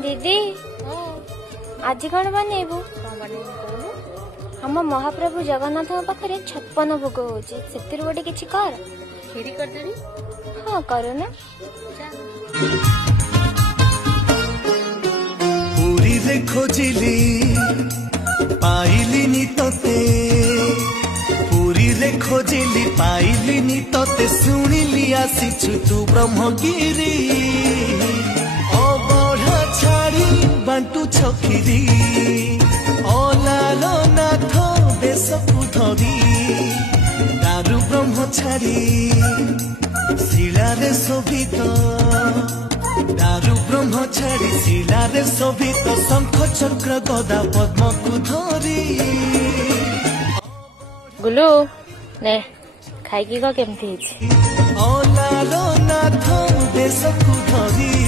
दीदी आज कौन बनइबू हम महाप्रभु जगन्नाथ पाखे 56 भोग होची से गोटे किछि कर खीरी कर देनी हाँ करो ना पूरी रे खोजिली पाइलिनी तोते पूरी रे खोजिली पाइलिनी तोते सुनिली आसीछु तू ब्रह्मगिरी अबढ़ा छाड़ी बांटू छकिरी अलालो नाथ देशकु धरी दारु ब्रह्म छाड़ी शिलारे शोभित दारु ब्रह्म छाड़ी शिलारे शोभित शंख चक्र गदा पद्म को धरी गुलू ने खाई की केमती अलालो नाथ देशकु धरी